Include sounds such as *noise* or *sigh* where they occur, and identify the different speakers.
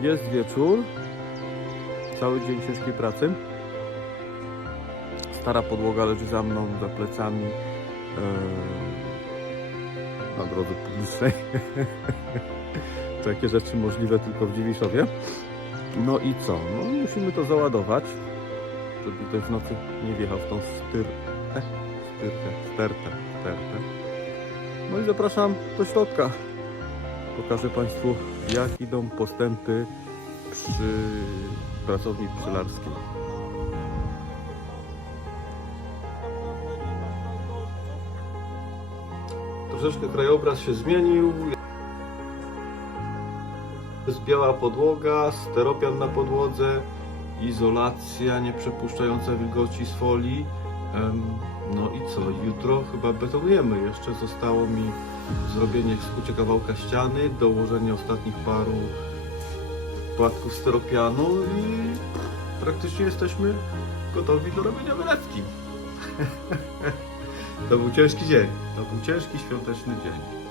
Speaker 1: Jest wieczór. Cały dzień ciężkiej pracy. Stara podłoga leży za mną, za plecami. Eee, na drodze publicznej. *laughs* Takie rzeczy możliwe tylko w Dziwiszowie. No i co? No musimy to załadować, żeby ktoś w nocy nie wjechał w tą styrtę, styrtę, stertę, stertę. No i zapraszam do środka. Pokażę Państwu, jak idą postępy przy pracowni pszczelarskiej. Troszeczkę krajobraz się zmienił. Jest biała podłoga, steropian na podłodze, izolacja nieprzepuszczająca wilgoci z folii. No i co? Jutro chyba betonujemy. Jeszcze zostało mi zrobienie skucie kawałka ściany, dołożenie ostatnich paru płatków steropianu i praktycznie jesteśmy gotowi do robienia wyletki. *laughs* To był ciężki dzień. To był ciężki świąteczny dzień.